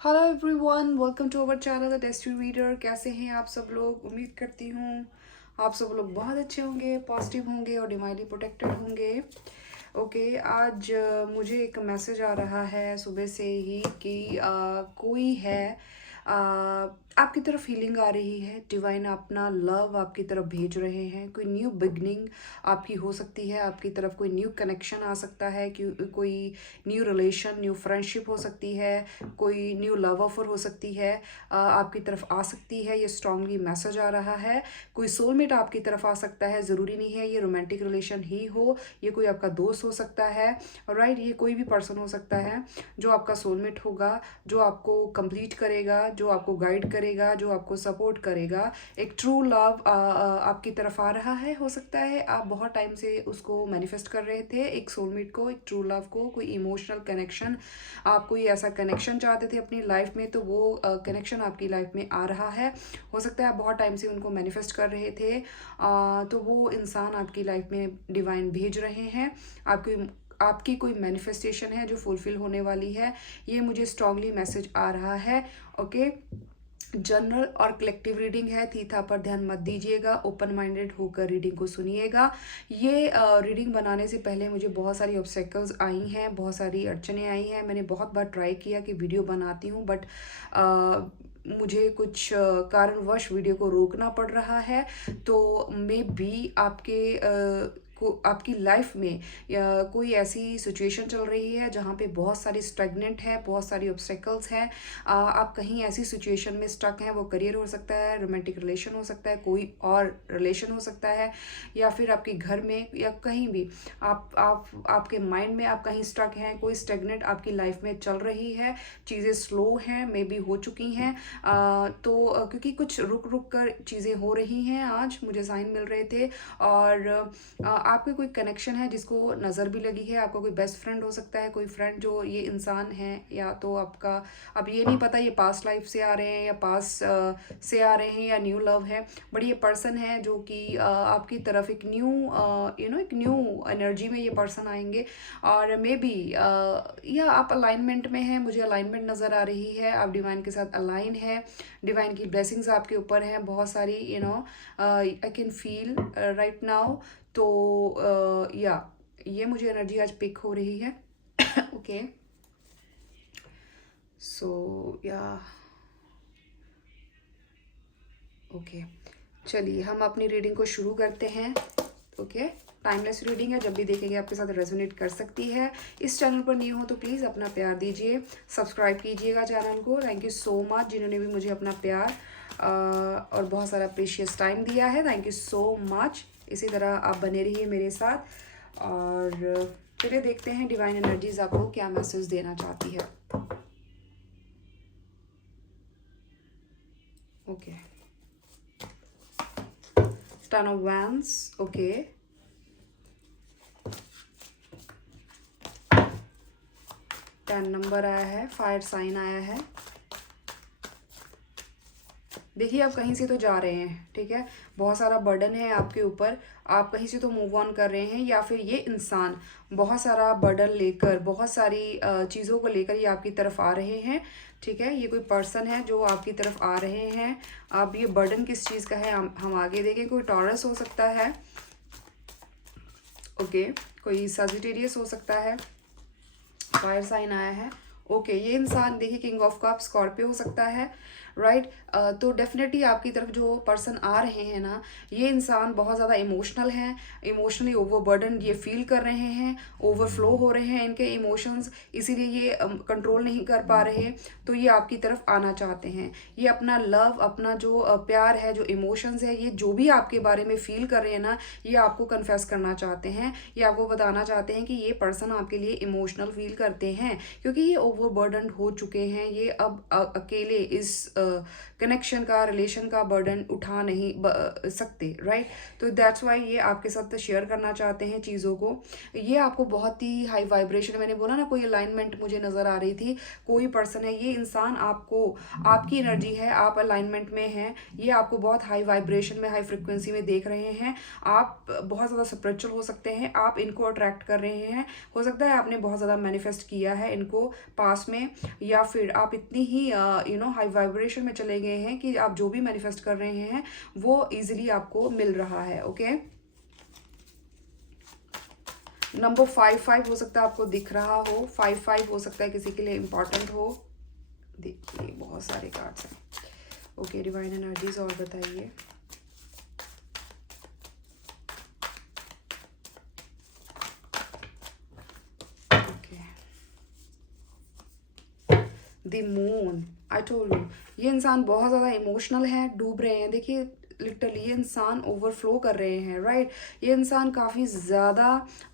Hello everyone, welcome to our channel the डेस्टी reader. कैसे हैं आप सब लोग? उम्मीद करती हूँ आप सब लोग बहुत अच्छे होंगे, पॉजिटिव होंगे और डिवाइनली प्रोटेक्टेड होंगे। ओके, आज मुझे एक मैसेज आ रहा है सुबह से ही कि कोई है, आपकी तरफ फीलिंग आ रही है, डिवाइन अपना लव आपकी तरफ भेज रहे हैं। कोई न्यू बिगनिंग आपकी हो सकती है, आपकी तरफ कोई न्यू कनेक्शन आ सकता है, कोई न्यू रिलेशन, न्यू फ्रेंडशिप हो सकती है, कोई न्यू लव ऑफर हो सकती है, आपकी तरफ आ सकती है। ये स्ट्रांगली मैसेज आ रहा है। कोई सोलमेट आपकी तरफ आ सकता है, ज़रूरी नहीं है ये रोमांटिक रिलेशन ही हो, ये कोई आपका दोस्त हो सकता है। राइट, ये कोई भी पर्सन हो सकता है जो आपका सोलमेट होगा, जो आपको कंप्लीट करेगा, जो आपको गाइड करेगा, जो आपको सपोर्ट करेगा। एक ट्रू लव आपकी तरफ आ रहा है। हो सकता है आप बहुत टाइम से उसको मैनिफेस्ट कर रहे थे, एक सोलमेट को, एक ट्रू लव को, कोई इमोशनल कनेक्शन, आप कोई ऐसा कनेक्शन चाहते थे अपनी लाइफ में, तो वो कनेक्शन आपकी लाइफ में आ रहा है। हो सकता है आप बहुत टाइम से उनको मैनिफेस्ट कर रहे थे, तो वो इंसान आपकी लाइफ में डिवाइन भेज रहे हैं। आपकी कोई मैनिफेस्टेशन है जो फुलफिल होने वाली है, ये मुझे स्ट्रांगली मैसेज आ रहा है। ओके, जनरल और कलेक्टिव रीडिंग है, थीथा पर ध्यान मत दीजिएगा, ओपन माइंडेड होकर रीडिंग को सुनिएगा। ये रीडिंग बनाने से पहले मुझे बहुत सारी ऑब्स्टेकल्स आई हैं, बहुत सारी अड़चने आई हैं। मैंने बहुत बार ट्राई किया कि वीडियो बनाती हूँ, बट मुझे कुछ कारणवश वीडियो को रोकना पड़ रहा है। तो मे बी आपकी लाइफ में या कोई ऐसी सिचुएशन चल रही है जहाँ पे बहुत सारी स्टेगनेंट है, बहुत सारी ऑब्स्टेकल्स हैं। आप कहीं ऐसी सिचुएशन में स्टक हैं, वो करियर हो सकता है, रोमांटिक रिलेशन हो सकता है, कोई और रिलेशन हो सकता है, या फिर आपके घर में या कहीं भी आपके माइंड में आप कहीं स्टक हैं, कोई स्टेगनेंट आपकी लाइफ में चल रही है, चीज़ें स्लो हैं, मे बी हो चुकी हैं। क्योंकि कुछ रुक रुक कर चीज़ें हो रही हैं, आज मुझे साइन मिल रहे थे। और आपके कोई कनेक्शन है जिसको नज़र भी लगी है, आपका कोई बेस्ट फ्रेंड हो सकता है, कोई फ्रेंड जो ये इंसान है, या तो आपका, अब ये नहीं पता ये पास्ट लाइफ से आ रहे हैं या पास्ट से आ रहे हैं या न्यू लव है, बट ये पर्सन है जो कि आपकी तरफ एक न्यू एक न्यू एनर्जी में ये पर्सन आएंगे। और मे बी या आप अलाइनमेंट में हैं, मुझे अलाइनमेंट नज़र आ रही है, आप डिवाइन के साथ अलाइन है, डिवाइन की ब्लेसिंग्स आपके ऊपर हैं बहुत सारी, I can feel right now. तो या ये मुझे एनर्जी आज पिक हो रही है। ओके, सो या ओके, चलिए हम अपनी रीडिंग को शुरू करते हैं। ओके, टाइमलेस रीडिंग है, जब भी देखेंगे आपके साथ रेजोनेट कर सकती है। इस चैनल पर न्यू हो तो प्लीज़ अपना प्यार दीजिए, सब्सक्राइब कीजिएगा चैनल को। थैंक यू सो मच जिन्होंने भी मुझे अपना प्यार और बहुत सारा प्रीशियस टाइम दिया है। Thank you so much. इसी तरह आप बने रहिए मेरे साथ। और चलिए देखते हैं डिवाइन एनर्जीज आपको क्या मैसेज देना चाहती है। Okay, turn off wands. Okay, 10 number आया है, फायर साइन आया है। देखिए आप कहीं से तो जा रहे हैं, ठीक है, बहुत सारा बर्डन है आपके ऊपर, आप कहीं से तो मूव ऑन कर रहे हैं, या फिर ये इंसान बहुत सारा बर्डन लेकर, बहुत सारी चीज़ों को लेकर ये आपकी तरफ आ रहे हैं। ठीक है, ये कोई पर्सन है जो आपकी तरफ आ रहे हैं। अब ये बर्डन किस चीज़ का है हम आगे देखें। कोई टॉरस हो सकता है, ओके, कोई सजिटेरियस हो सकता है, फायर साइन आया है। ओके, ये इंसान देखिए किंग ऑफ कप स्कॉर्पियो हो सकता है, राइट। तो डेफिनेटली आपकी तरफ जो पर्सन आ रहे हैं ना, ये इंसान बहुत ज़्यादा इमोशनल हैं, इमोशनली ओवरबर्डन ये फील कर रहे हैं, ओवरफ्लो हो रहे हैं इनके इमोशंस, इसीलिए ये कंट्रोल नहीं कर पा रहे, तो ये आपकी तरफ आना चाहते हैं। ये अपना लव, अपना जो प्यार है, जो इमोशंस है, ये जो भी आपके बारे में फील कर रहे हैं ना, ये आपको कन्फेस करना चाहते हैं, ये आपको बताना चाहते हैं कि ये पर्सन आपके लिए इमोशनल फील करते हैं, क्योंकि ये ओवरबर्डन हो चुके हैं। ये अब अकेले इस कनेक्शन का, रिलेशन का बर्डन उठा नहीं सकते, राइट। तो दैट्स वाई ये आपके साथ शेयर करना चाहते हैं चीज़ों को। ये आपको बहुत ही हाई वाइब्रेशन, मैंने बोला ना कोई अलाइनमेंट मुझे नज़र आ रही थी, कोई पर्सन है, ये इंसान आपको, आपकी एनर्जी है, आप अलाइनमेंट में हैं, ये आपको बहुत हाई वाइब्रेशन में, हाई फ्रिक्वेंसी में देख रहे हैं। आप बहुत ज़्यादा स्पिरिचुअल हो सकते हैं, आप इनको अट्रैक्ट कर रहे हैं। हो सकता है आपने बहुत ज़्यादा मैनिफेस्ट किया है इनको पास में, या फिर आप इतनी ही हाई वाइब्रेशन में चले गए हैं कि आप जो भी मैनिफेस्ट कर रहे हैं वो इजीली आपको मिल रहा है। ओके, नंबर 5 हो सकता है आपको दिख रहा हो, 5 हो सकता है किसी के लिए इम्पॉर्टेंट हो। देखिए बहुत सारे कार्ड्स हैं। ओके, डिवाइन एनर्जीज और बताइए। Okay, the moon, I told you ये इंसान बहुत ज़्यादा इमोशनल है, डूब रहे हैं। देखिए लिटरली ये इंसान ओवरफ्लो कर रहे हैं, राइट। ये इंसान काफ़ी ज़्यादा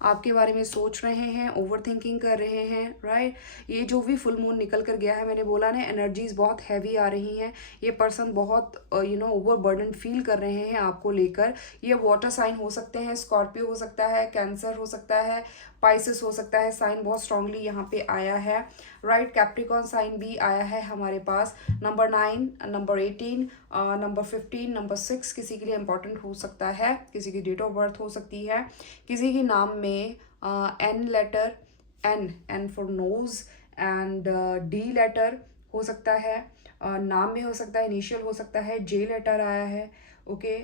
आपके बारे में सोच रहे हैं, ओवर थिंकिंग कर रहे हैं, राइट। ये जो भी फुल मून निकल कर गया है, मैंने बोला ना एनर्जीज बहुत हैवी आ रही हैं। ये पर्सन बहुत ओवर बर्डन फील कर रहे हैं आपको लेकर। ये वाटर साइन हो सकते हैं, स्कॉर्पियो हो सकता है, कैंसर हो सकता है, पाइसिस हो सकता है। साइन बहुत स्ट्रांगली यहाँ पे आया है, राइट। कैप्रिकॉन साइन भी आया है हमारे पास। नंबर 9, नंबर 18, नंबर 15, नंबर 6 किसी के लिए इंपॉर्टेंट हो सकता है, किसी की डेट ऑफ बर्थ हो सकती है, किसी के नाम में N letter, N for nose, and D letter हो सकता है, नाम में हो सकता है, इनिशियल हो सकता है, जे लेटर आया है। ओके,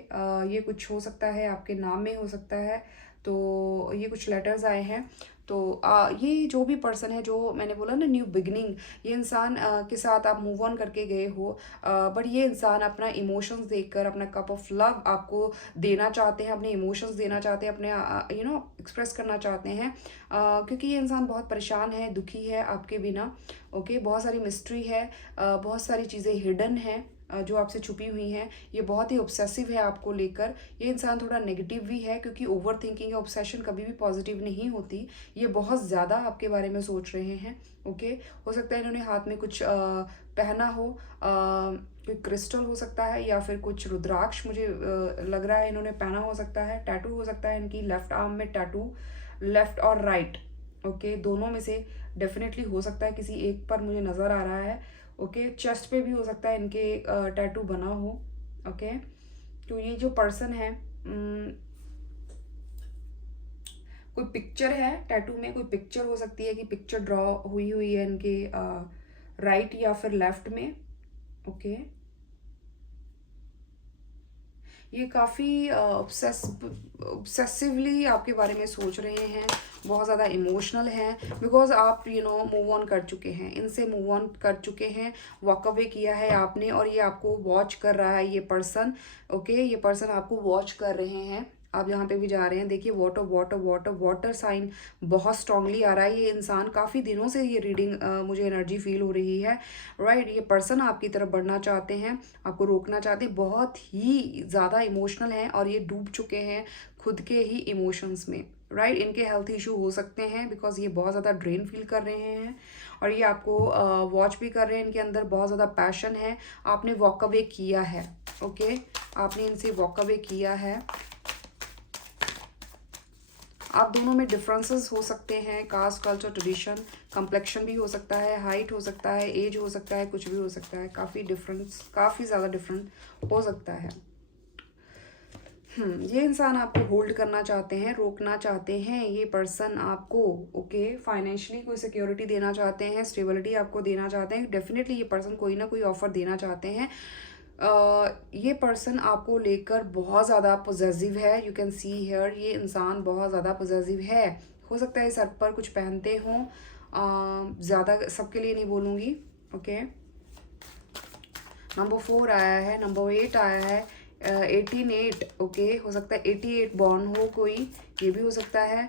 ये कुछ हो सकता है आपके नाम में हो सकता है। तो ये कुछ लेटर्स आए हैं। तो ये जो भी पर्सन है, जो मैंने बोला ना न्यू बिगनिंग, ये इंसान के साथ आप मूव ऑन करके गए हो, बट ये इंसान अपना इमोशंस देखकर, अपना कप ऑफ लव आपको देना चाहते हैं, अपने इमोशंस देना चाहते हैं, अपने एक्सप्रेस करना चाहते हैं, क्योंकि ये इंसान बहुत परेशान है, दुखी है आपके बिना। ओके, बहुत सारी मिस्ट्री है, बहुत सारी चीज़ें हिडन हैं जो आपसे छुपी हुई हैं। ये बहुत ही ऑब्सेसिव है आपको लेकर। ये इंसान थोड़ा नेगेटिव भी है, क्योंकि ओवर थिंकिंग या ऑब्सेशन कभी भी पॉजिटिव नहीं होती। ये बहुत ज़्यादा आपके बारे में सोच रहे हैं। ओके, हो सकता है इन्होंने हाथ में कुछ पहना हो, कोई क्रिस्टल हो सकता है, या फिर कुछ रुद्राक्ष मुझे लग रहा है इन्होंने पहना हो सकता है। टैटू हो सकता है इनकी लेफ्ट आर्म में, टैटू लेफ्ट और राइट। ओके, दोनों में से डेफिनेटली हो सकता है, किसी एक पर मुझे नज़र आ रहा है। ओके, चेस्ट पे भी हो सकता है इनके टैटू बना हो। ओके, तो ये जो पर्सन है, कोई पिक्चर है टैटू में, कोई पिक्चर हो सकती है कि पिक्चर ड्रॉ हुई हुई है इनके राइट या फिर लेफ्ट में। ओके, ये काफ़ी ऑब्सेसिवली आपके बारे में सोच रहे हैं, बहुत ज़्यादा इमोशनल हैं, बिकॉज आप मूव ऑन कर चुके हैं, इनसे मूव ऑन कर चुके हैं, वॉक अवे किया है आपने, और ये आपको वॉच कर रहा है ये पर्सन। ओके, ये पर्सन आपको वॉच कर रहे हैं, आप जहाँ पे भी जा रहे हैं। देखिए water water water water sign बहुत स्ट्रांगली आ रहा है। ये इंसान काफ़ी दिनों से ये रीडिंग मुझे एनर्जी फील हो रही है, राइट। ये पर्सन आपकी तरफ बढ़ना चाहते हैं, आपको रोकना चाहते हैं, बहुत ही ज़्यादा इमोशनल हैं, और ये डूब चुके हैं खुद के ही इमोशंस में, राइट। इनके हेल्थ इशू हो सकते हैं, बिकॉज ये बहुत ज़्यादा ड्रेन फील कर रहे हैं, और ये आपको वॉच भी कर रहे हैं। इनके अंदर बहुत ज़्यादा पैशन है, आपने वॉक अवे किया है। ओके, आपने इनसे वॉक अवे किया है। आप दोनों में डिफरेंसेस हो सकते हैं, कास्ट, कल्चर, ट्रेडिशन, कम्प्लेक्शन भी हो सकता है, हाइट हो सकता है, एज हो सकता है, कुछ भी हो सकता है। काफ़ी डिफरेंस, काफ़ी ज़्यादा डिफरेंट हो सकता है। ये इंसान आपको होल्ड करना चाहते हैं, रोकना चाहते हैं। ये पर्सन आपको ओके फाइनेंशियली कोई सिक्योरिटी देना चाहते हैं, स्टेबिलिटी आपको देना चाहते हैं। डेफिनेटली ये पर्सन कोई ना कोई ऑफर देना चाहते हैं। ये पर्सन आपको लेकर बहुत ज़्यादा पॉजेसिव है, यू कैन सी हियर। ये इंसान बहुत ज़्यादा पॉजेसिव है। हो सकता है सर पर कुछ पहनते हों, ज़्यादा सबके लिए नहीं बोलूँगी। ओके, नंबर 4 आया है, नंबर 8 आया है, 18 ओके, हो सकता है 88 बॉर्न हो कोई, ये भी हो सकता है।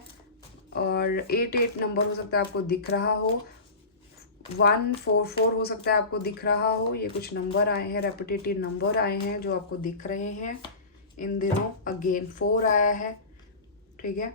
और 88 नंबर हो सकता है आपको दिख रहा हो, 144 हो सकता है आपको दिख रहा हो। ये कुछ नंबर आए हैं, रेपिटेटिव नंबर आए हैं जो आपको दिख रहे हैं इन दिनों। अगेन 4 आया है, ठीक है।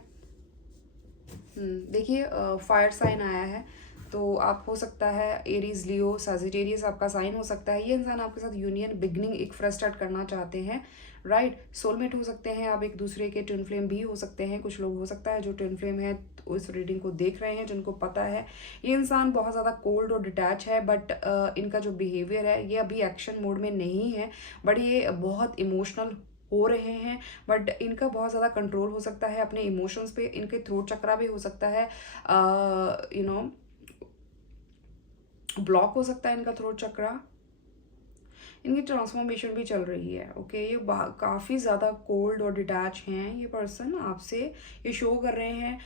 देखिए फायर साइन आया है, तो आप हो सकता है एरीज, लियो, सजिटेरियस आपका साइन हो सकता है। ये इंसान आपके साथ यूनियन, बिगनिंग, एक फ्रेश स्टार्ट करना चाहते हैं, राइट। सोलमेट हो सकते हैं आप एक दूसरे के, ट्विन फ्लेम भी हो सकते हैं। कुछ लोग हो सकता है जो ट्विन फ्लेम है उस रीडिंग को देख रहे हैं, जिनको पता है। ये इंसान बहुत ज़्यादा कोल्ड और डिटैच है, बट इनका जो बिहेवियर है ये अभी एक्शन मोड में नहीं है, बट ये बहुत इमोशनल हो रहे हैं। बट इनका बहुत ज़्यादा कंट्रोल हो सकता है अपने इमोशंस पे। इनके थ्रोट चक्रा भी हो सकता है ब्लॉक हो सकता है इनका थ्रोट चक्रा, इनकी ट्रांसफॉर्मेशन भी चल रही है। ओके, ये काफ़ी ज़्यादा कोल्ड और डिटैच हैं ये पर्सन आपसे, ये शो कर रहे हैं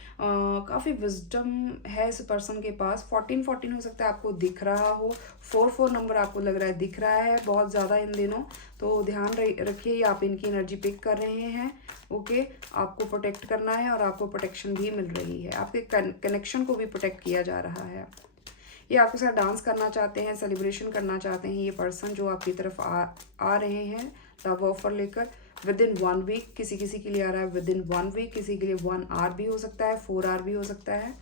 काफ़ी विजडम है इस पर्सन के पास। 14 हो सकता है आपको दिख रहा हो, 4 नंबर आपको लग रहा है दिख रहा है बहुत ज़्यादा इन दिनों, तो ध्यान रखिए आप इनकी एनर्जी पिक कर रहे हैं। ओके, आपको प्रोटेक्ट करना है और आपको प्रोटेक्शन भी मिल रही है, आपके कनेक्शन को भी प्रोटेक्ट किया जा रहा है। ये आपके साथ डांस करना चाहते हैं, सेलिब्रेशन करना चाहते हैं ये पर्सन जो आपकी तरफ आ रहे हैं लव ऑफर लेकर विद इन 1 वीक। किसी किसी के लिए आ रहा है विद इन 1 वीक, किसी के लिए 1 आवर भी हो सकता है, 4 आवर भी हो सकता है,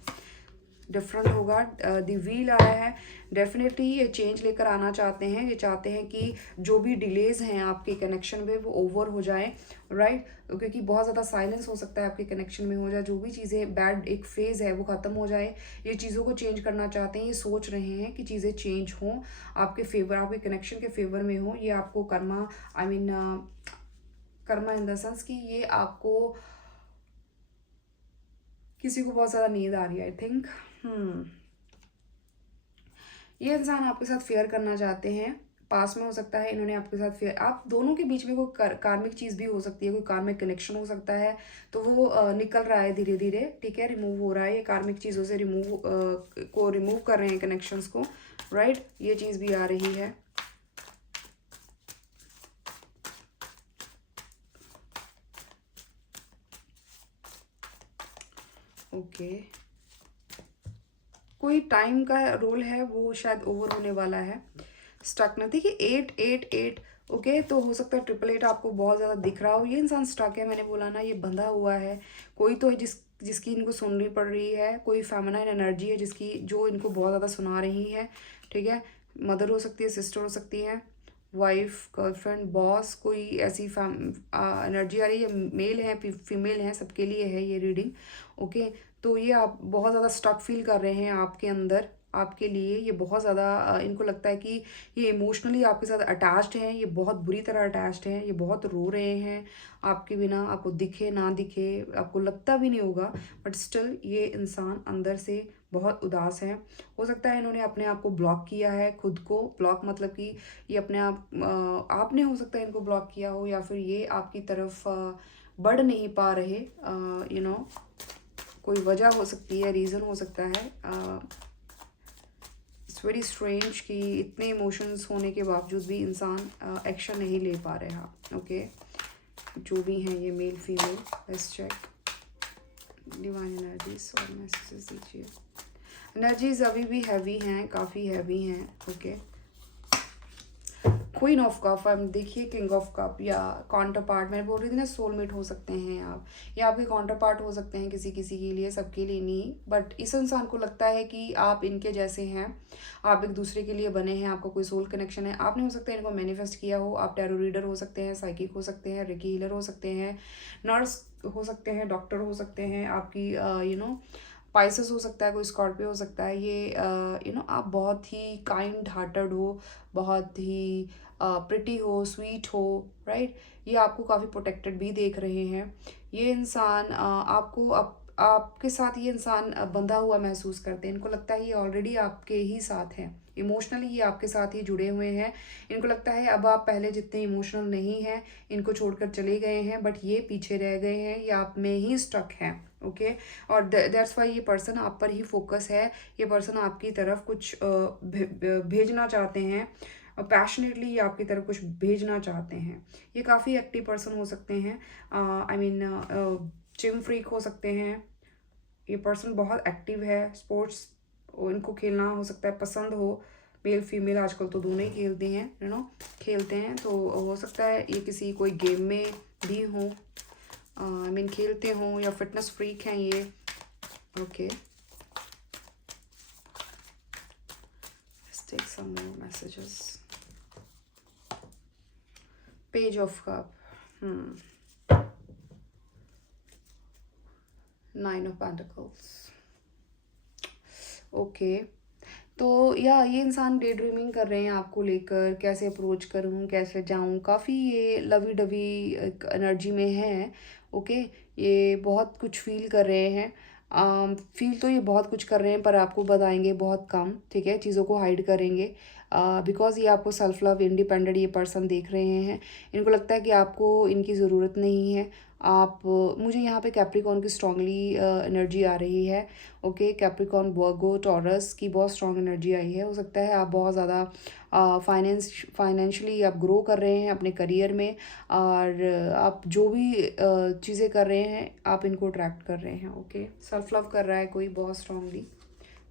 डिफरेंट होगा। द व्हील आया है, डेफिनेटली ये चेंज लेकर आना चाहते हैं। ये चाहते हैं कि जो भी डिलेज हैं आपके कनेक्शन में वो ओवर हो जाए, राइट, क्योंकि बहुत ज़्यादा साइलेंस हो सकता है आपके कनेक्शन में हो जाए, जो भी चीज़ें बैड एक फेज़ है वो ख़त्म हो जाए। ये चीज़ों को चेंज करना चाहते हैं, ये सोच रहे हैं कि चीज़ें चेंज हों आपके फेवर, आपके कनेक्शन के फेवर में हो। ये आपको Karma, I mean Karma in the sense कि ये आपको, किसी को बहुत ज़्यादा नींद आ रही है आई थिंक। ये इंसान आपके साथ फेयर करना चाहते हैं, पास में हो सकता है इन्होंने आपके साथ फेयर, आप दोनों के बीच में कोई कार्मिक चीज़ भी हो सकती है, कोई कार्मिक कनेक्शन हो सकता है, तो वो निकल रहा है धीरे धीरे, ठीक है, रिमूव हो रहा है, ये कार्मिक चीज़ों से रिमूव कर रहे हैं कनेक्शंस को, राइट, ये चीज़ भी आ रही है। ओके, कोई टाइम का रोल है वो शायद ओवर होने वाला है, स्टक नहीं, देखिए 8 ओके, तो हो सकता है 888 आपको बहुत ज़्यादा दिख रहा हो। ये इंसान स्टक है, मैंने बोला ना, ये बंधा हुआ है, कोई तो है जिसकी इनको सुननी पड़ रही है, कोई फेमिनाइन एनर्जी है जिसकी, जो इनको बहुत ज़्यादा सुना रही है, ठीक है, मदर हो सकती है, सिस्टर हो सकती है, वाइफ, गर्लफ्रेंड, बॉस, कोई ऐसी एनर्जी आ रही है, मेल है फीमेल है, सबके लिए है ये रीडिंग। ओके, तो ये आप बहुत ज़्यादा स्टक फील कर रहे हैं आपके अंदर, आपके लिए ये बहुत ज़्यादा इनको लगता है कि ये इमोशनली आपके साथ अटैच्ड हैं, ये बहुत बुरी तरह अटैच्ड हैं, ये बहुत रो रहे हैं आपके बिना, आपको दिखे ना दिखे, आपको लगता भी नहीं होगा, बट स्टिल ये इंसान अंदर से बहुत उदास है। हो सकता है इन्होंने अपने आप को ब्लॉक किया है, खुद को ब्लॉक मतलब कि ये अपने आप, आपने हो सकता है इनको ब्लॉक किया हो, या फिर ये आपकी तरफ बढ़ नहीं पा रहे, कोई वजह हो सकती है, रीज़न हो सकता है। इट्स वेरी स्ट्रेंज कि इतने इमोशंस होने के बावजूद भी इंसान एक्शन नहीं ले पा रहे हैं। ओके, जो भी हैं ये male female, let's check divine energies और मैसेजेस दीजिए। एनर्जीज अभी भी हैवी हैं, काफ़ी हैवी हैं। ओके, क्वीन ऑफ कप, देखिए किंग ऑफ कप या काउंटर पार्ट, मैंने बोल रही थी ना सोलमेट हो सकते हैं आप, या आपके काउंटर पार्ट हो सकते हैं किसी किसी के लिए, सबके लिए नहीं, बट इस इंसान को लगता है कि आप इनके जैसे हैं, आप एक दूसरे के लिए बने हैं, आपका कोई सोल कनेक्शन है। आपने हो सकता है इनको मैनिफेस्ट किया हो, आप टैरो रीडर हो सकते हैं, साइकिक हो सकते हैं, रेकी हीलर हो सकते हैं, नर्स हो सकते हैं, डॉक्टर हो सकते हैं, आपकी पाइसेस हो सकता है, कोई स्कॉर्पियो हो सकता है। ये आप बहुत ही काइंड हार्टेड हो, बहुत ही प्रिटी हो, स्वीट हो, राइट, ये आपको काफ़ी प्रोटेक्टेड भी देख रहे हैं। ये इंसान आपको आपके साथ ये इंसान बंधा हुआ महसूस करते हैं, इनको लगता है ये ऑलरेडी आपके ही साथ हैं, इमोशनली ये आपके साथ ही जुड़े हुए हैं। इनको लगता है अब आप पहले जितने इमोशनल नहीं हैं, इनको छोड़कर चले गए हैं, बट ये पीछे रह गए हैं, ये आप में ही स्टक हैं। ओके, और दैट्स वाई ये पर्सन आप पर ही फोकस है, ये पर्सन आपकी तरफ कुछ भेजना चाहते हैं, पैशनेटली ये आपकी तरफ कुछ भेजना चाहते हैं। ये काफ़ी एक्टिव पर्सन हो सकते हैं, आई मीन जिम फ्रीक हो सकते हैं, ये पर्सन बहुत एक्टिव है, स्पोर्ट्स इनको खेलना हो सकता है पसंद हो, मेल फीमेल आजकल तो दोनों ही खेलते हैं, खेलते हैं, तो हो सकता है ये किसी कोई गेम में भी हो, आई मीन खेलते हों, या फिटनेस फ्रीक हैं ये। Okay, let's take some more messages. Page of Cup, 9 of Pentacles. Okay, तो या ये इंसान डे ड्रीमिंग कर रहे हैं आपको लेकर, कैसे अप्रोच करूँ, कैसे जाऊँ, काफ़ी ये लवी डवी एनर्जी में है। ओके, ये बहुत कुछ फील कर रहे हैं, फील तो ये बहुत कुछ कर रहे हैं पर आपको बताएंगे बहुत कम, ठीक है, चीज़ों को हाइड करेंगे बिकॉज ये आपको सेल्फ लव इंडिपेंडेंट ये पर्सन देख रहे हैं। इनको लगता है कि आपको इनकी ज़रूरत नहीं है। आप मुझे यहाँ पे कैप्रिकॉर्न की स्ट्रांगली एनर्जी आ रही है। ओके, कैप्रिकॉर्न, वर्गो, टॉरस की बहुत स्ट्रांग एनर्जी आई है। हो सकता है आप बहुत ज़्यादा फाइनेंशियली आप ग्रो कर रहे हैं अपने करियर में, और आप जो भी चीज़ें कर रहे हैं आप इनको अट्रैक्ट कर रहे हैं। ओके, सेल्फ लव कर रहा है कोई बहुत स्ट्रांगली,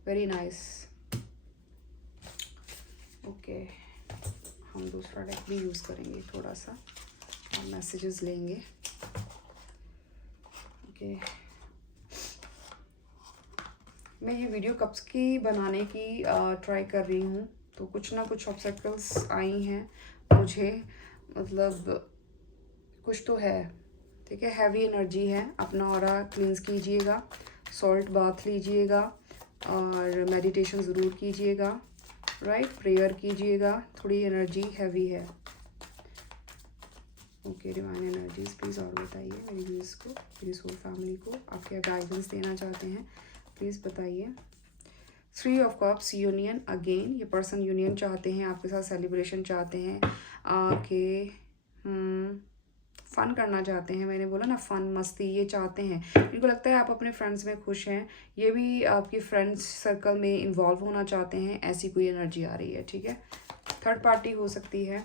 वेरी नाइस। ओके, हम दूसरा डेक भी यूज़ करेंगे थोड़ा सा और मैसेजेस लेंगे। ओके, मैं ये वीडियो कब की बनाने की ट्राई कर रही हूँ, तो कुछ ना कुछ ऑब्स्टेकल्स आई हैं मुझे, मतलब कुछ तो है, ठीक है। हैवी एनर्जी है, अपना ऑरा क्लींस कीजिएगा, सॉल्ट बाथ लीजिएगा और मेडिटेशन ज़रूर कीजिएगा, राइट, प्रेयर कीजिएगा, थोड़ी एनर्जी हैवी है। ओके, डिवाइन एनर्जीज प्लीज़ और बताइए मेरी व्यूज़ को, मेरी सोल फैमिली को, आप क्या गाइडेंस देना चाहते हैं प्लीज़ बताइए। 3 ऑफ कप्स, यूनियन अगेन, ये पर्सन यूनियन चाहते हैं आपके साथ, सेलिब्रेशन चाहते हैं, के फ़न करना चाहते हैं। मैंने बोला ना, फ़न, मस्ती ये चाहते हैं। इनको लगता है आप अपने फ्रेंड्स में खुश हैं, ये भी आपकी फ्रेंड्स सर्कल में इन्वॉल्व होना चाहते हैं, ऐसी कोई एनर्जी आ रही है, ठीक है। थर्ड पार्टी हो सकती है।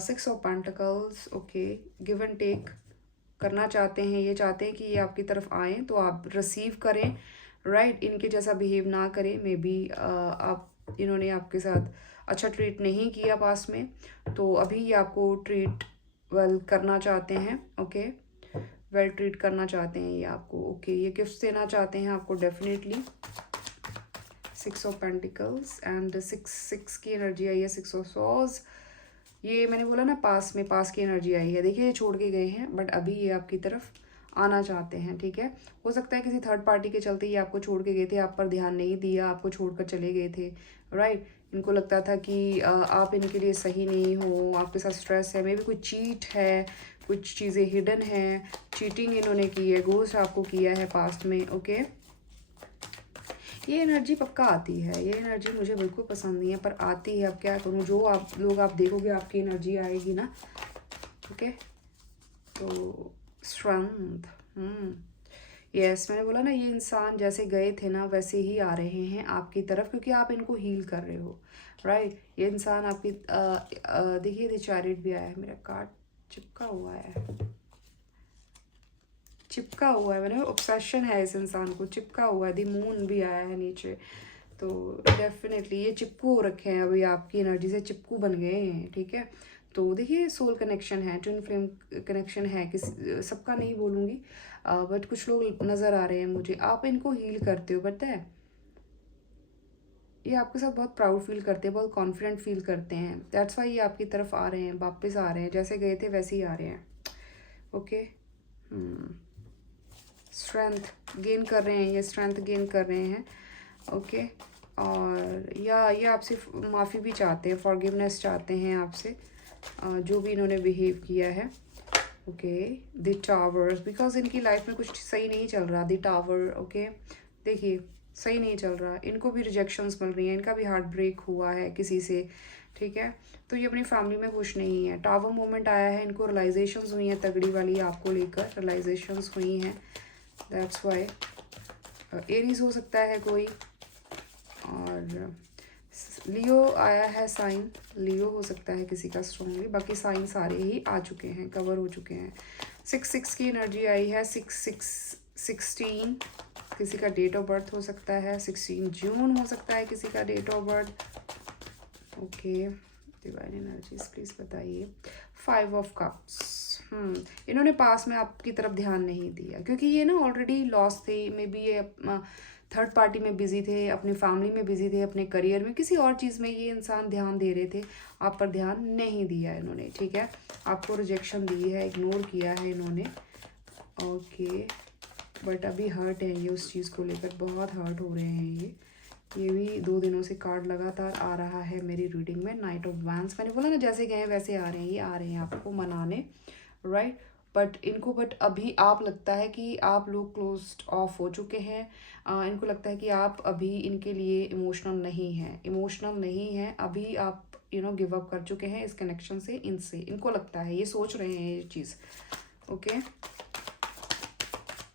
6 of pentacles, okay, give and take करना चाहते हैं, ये चाहते हैं कि ये आपकी तरफ आएँ तो आप रिसीव करें, राइट, इनके जैसा बिहेव ना करें। मे बी आप इन्होंने आपके साथ अच्छा ट्रीट नहीं किया पास में, तो अभी ये आपको ट्रीट वेल करना चाहते हैं। ओके, वेल ट्रीट करना चाहते हैं ये आपको। ओके, ये गिफ्ट देना चाहते हैं आपको डेफिनेटली। 6 ऑफ पेंटिकल्स एंड 6 की एनर्जी आई है, 6 ऑफ सॉर्ड्स। ये मैंने बोला ना, पास की एनर्जी आई है। देखिए, ये छोड़ के गए हैं बट अभी ये आपकी तरफ आना चाहते हैं, ठीक है। हो सकता है किसी थर्ड पार्टी के चलते ये आपको छोड़ के गए थे, आप पर ध्यान नहीं दिया, आपको छोड़कर चले गए थे, राइट। इनको लगता था कि आप इनके लिए सही नहीं हो, आपके साथ स्ट्रेस है, मे बी कोई चीट है, कुछ चीज़ें हिडन हैं, चीटिंग इन्होंने की है, घोस्ट आपको किया है पास्ट में। ओके, ये एनर्जी पक्का आती है, ये एनर्जी मुझे बिल्कुल पसंद नहीं है पर आती है। अब क्या करूँ, जो आप लोग आप देखोगे आपकी एनर्जी आएगी ना। ओके, तो स्ट्रेंथ, यस, मैंने बोला ना, ये इंसान जैसे गए थे ना वैसे ही आ रहे हैं आपकी तरफ, क्योंकि आप इनको हील कर रहे हो, राइट। ये इंसान आपकी देखिए, द चैरियट भी आया है, मेरा कार्ड चिपका हुआ है, मैंने ऑब्सेशन है इस इंसान को, चिपका हुआ है। दी मून भी आया है नीचे, तो डेफिनेटली ये चिपकू हो रखे हैं, अभी आपकी एनर्जी से चिपकू बन गए हैं, ठीक है। तो देखिए, सोल कनेक्शन है, ट्विन फ्लेम कनेक्शन है, किसी सबका नहीं बोलूँगी बट कुछ लोग नज़र आ रहे हैं मुझे। आप इनको हील करते हो, पता है, ये आपके साथ बहुत प्राउड फील करते हैं, बहुत कॉन्फिडेंट फील करते हैं, दैट्स वाई ये आपकी तरफ आ रहे हैं, वापस आ रहे हैं, जैसे गए थे वैसे ही आ रहे हैं। ओके, स्ट्रेंथ गेन कर रहे हैं, ये स्ट्रेंथ गेन कर रहे हैं। ओके, और या ये आपसे माफ़ी भी चाहते हैं, फॉरगिवनेस चाहते हैं आपसे, जो भी इन्होंने बिहेव किया है। ओके, द टावर्स, बिकॉज इनकी लाइफ में कुछ सही नहीं चल रहा। द टावर, ओके, देखिए सही नहीं चल रहा, इनको भी रिजेक्शंस मिल रही हैं, इनका भी हार्ट ब्रेक हुआ है किसी से, ठीक है। तो ये अपनी फैमिली में खुश नहीं है। टावर मोमेंट आया है, इनको रियलाइजेशंस हुई हैं तगड़ी वाली, आपको लेकर रियलाइजेशंस हुई हैं, दैट्स वाई। एरीज हो सकता है कोई, और लियो आया है साइन, लियो हो सकता है किसी का स्ट्रॉन्गली, बाकी साइन सारे ही आ चुके हैं, कवर हो चुके हैं। 6 की एनर्जी आई है, 16 किसी का डेट ऑफ बर्थ हो सकता है, 16 जून हो सकता है किसी का date of birth. Okay, divine energies please बताइए। 5 ऑफ कप्स, इन्होंने पास में आपकी तरफ ध्यान नहीं दिया, क्योंकि ये ना ऑलरेडी लॉस थे, मे बी ये थर्ड पार्टी में बिजी थे, अपनी फैमिली में बिजी थे, अपने करियर में, किसी और चीज़ में ये इंसान ध्यान दे रहे थे, आप पर ध्यान नहीं दिया इन्होंने, ठीक है। आपको रिजेक्शन दी है, इग्नोर किया है इन्होंने। ओके, बट अभी हर्ट है ये उस चीज़ को लेकर, बहुत हर्ट हो रहे हैं ये भी 2 दिनों से कार्ड लगातार आ रहा है मेरी रीडिंग में। नाइट ऑफ वैंस, मैंने बोला ना, जैसे गए वैसे आ रहे हैं, ये आ रहे हैं आपको मनाने, राइट। बट अभी आप लगता है कि आप लोग क्लोज्ड ऑफ हो चुके हैं। इनको लगता है कि आप अभी इनके लिए इमोशनल नहीं हैं अभी, आप गिव अप कर चुके हैं इस कनेक्शन से, इनसे। इनको लगता है, ये सोच रहे हैं ये चीज़, ओके।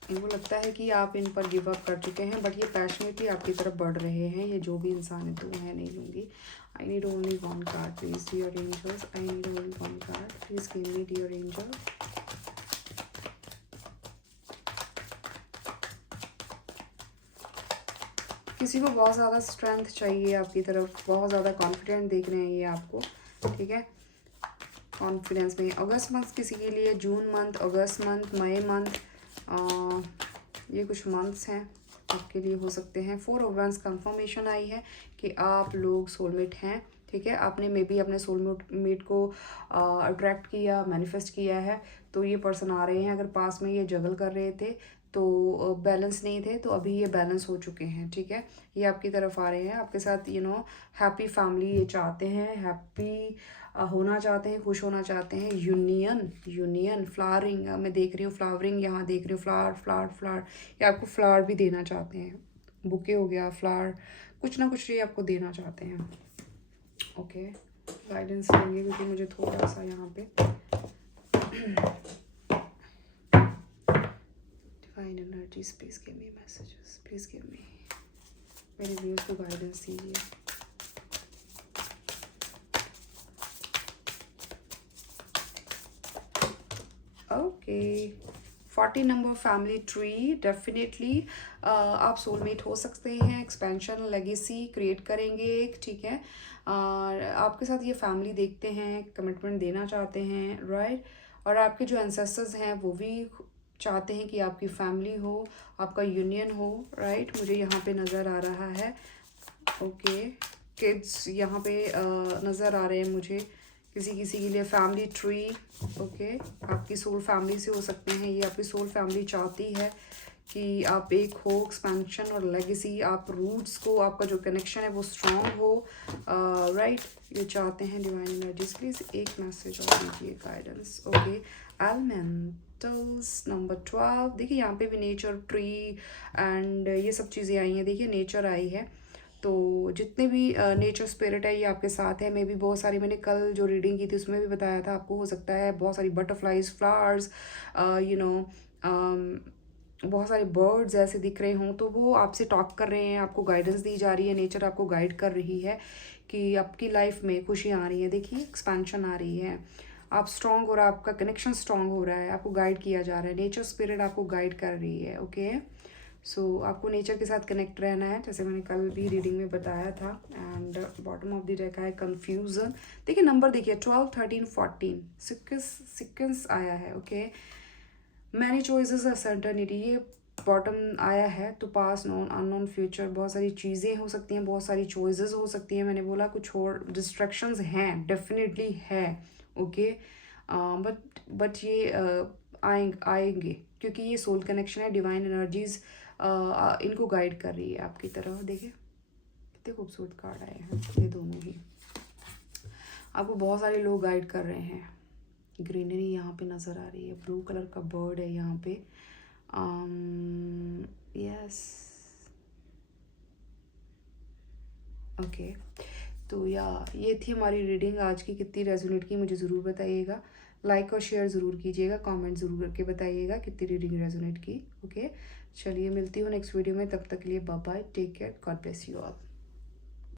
इनको लगता है कि आप इन पर गिव अप कर चुके हैं, बट ये पैशनेटली आपकी तरफ बढ़ रहे हैं। ये जो भी इंसान है, तो मैं नहीं लूँगी। I need only one card please dear angels, I need only one card please give me dear angel. किसी को बहुत ज़्यादा स्ट्रेंथ चाहिए आपकी तरफ, बहुत ज़्यादा कॉन्फिडेंट देख रहे हैं ये आपको, ठीक है, कॉन्फिडेंस में। अगस्त मंथ किसी के लिए, जून मंथ, अगस्त मंथ, मई मंथ, ये कुछ मंथ्स हैं आपके लिए हो सकते हैं। 4 ऑफ वंस कंफर्मेशन आई है कि आप लोग सोलमेट हैं, ठीक है। आपने मे बी अपने सोलमेट को अट्रैक्ट किया, मैनिफेस्ट किया है, तो ये पर्सन आ रहे हैं। अगर पास में ये जगल कर रहे थे तो बैलेंस नहीं थे, तो अभी ये बैलेंस हो चुके हैं, ठीक है। ये आपकी तरफ आ रहे हैं, आपके साथ हैप्पी फैमिली ये चाहते हैं, हैप्पी होना चाहते हैं, खुश होना चाहते हैं। यूनियन फ्लावरिंग मैं देख रही हूँ, फ्लावरिंग यहाँ देख रही हूँ, फ्लावर ये आपको फ्लावर भी देना चाहते हैं। बुके हो गया, फ्लावर, कुछ ना कुछ ये आपको देना चाहते हैं, ओके। गाइडेंस लेंगे क्योंकि मुझे थोड़ा सा यहाँ पे divine energies please give me messages, please give मी, मेरे व्यूअर्स को गाइडेंस दीजिए। Okay 40 number family tree, definitely आप सोलमेट हो सकते हैं। एक्सपेंशन लेगेसी क्रिएट करेंगे एक, ठीक है। आपके साथ ये फैमिली देखते हैं, कमिटमेंट देना चाहते हैं, राइट। और आपके जो एंसेस्टर्स हैं वो भी चाहते हैं कि आपकी फैमिली हो, आपका यूनियन हो, राइट। मुझे यहाँ पे नज़र आ रहा है, ओके। किड्स यहाँ पे नज़र आ रहे हैं मुझे, किसी के लिए फैमिली ट्री, ओके। आपकी सोल फैमिली से हो सकते हैं ये, आपकी सोल फैमिली चाहती है कि आप एक हो, एक्सपेंशन और लेगेसी, आप रूट्स को, आपका जो कनेक्शन है वो स्ट्रॉन्ग हो, राइट। ये चाहते हैं। डिवाइन एनर्जीज प्लीज एक मैसेज और दीजिए, गाइडेंस, ओके। एलिमेंटल्स नंबर 12, देखिए यहाँ पे भी नेचर, ट्री एंड ये सब चीज़ें आई हैं, देखिए नेचर आई है। तो जितने भी नेचर स्पिरिट है ये आपके साथ है। मे भी बहुत सारी, मैंने कल जो रीडिंग की थी उसमें भी बताया था आपको, हो सकता है बहुत सारी बटरफ्लाइज, फ्लावर्स, बहुत सारे बर्ड्स ऐसे दिख रहे हों, तो वो आपसे टॉक कर रहे हैं, आपको गाइडेंस दी जा रही है, नेचर आपको गाइड कर रही है कि आपकी लाइफ में खुशी आ रही है। देखिए एक्सपेंशन आ रही है, आप स्ट्रॉन्ग हो रहा है, आपका कनेक्शन स्ट्रॉन्ग हो रहा है, आपको गाइड किया जा रहा है, नेचर स्पिरिट आपको गाइड कर रही है, ओके। सो आपको नेचर के साथ कनेक्ट रहना है, जैसे मैंने कल भी रीडिंग में बताया था। And bottom of the deck है कन्फ्यूज़न, देखिए नंबर देखिए 12, 13, 14 सिक्वेंस आया है, ओके। मैनी चॉइसेस सर्टनिटी, ये बॉटम आया है, तो पास, नोन, अननोन, फ्यूचर, बहुत सारी चीज़ें हो सकती हैं, बहुत सारी चॉइसेस हो सकती हैं। मैंने बोला कुछ और डिस्ट्रैक्शंस हैं, डेफिनेटली है, ओके। बट ये आएंगे क्योंकि ये सोल कनेक्शन है। डिवाइन एनर्जीज इनको गाइड कर रही है आपकी तरफ। देखिए कितने खूबसूरत कार्ड आए हैं ये दोनों ही, आपको बहुत सारे लोग गाइड कर रहे हैं। ग्रीनरी यहाँ पे नज़र आ रही है, ब्लू कलर का बर्ड है यहाँ पे, यस, ओके। तो ये थी हमारी रीडिंग आज की। कितनी रेजोनेट की मुझे ज़रूर बताइएगा, लाइक और शेयर ज़रूर कीजिएगा, कमेंट ज़रूर करके बताइएगा कितनी रीडिंग रेजोनेट की, ओके। चलिए मिलती हूँ नेक्स्ट वीडियो में, तब तक के लिए bye bye, take care, God bless you all.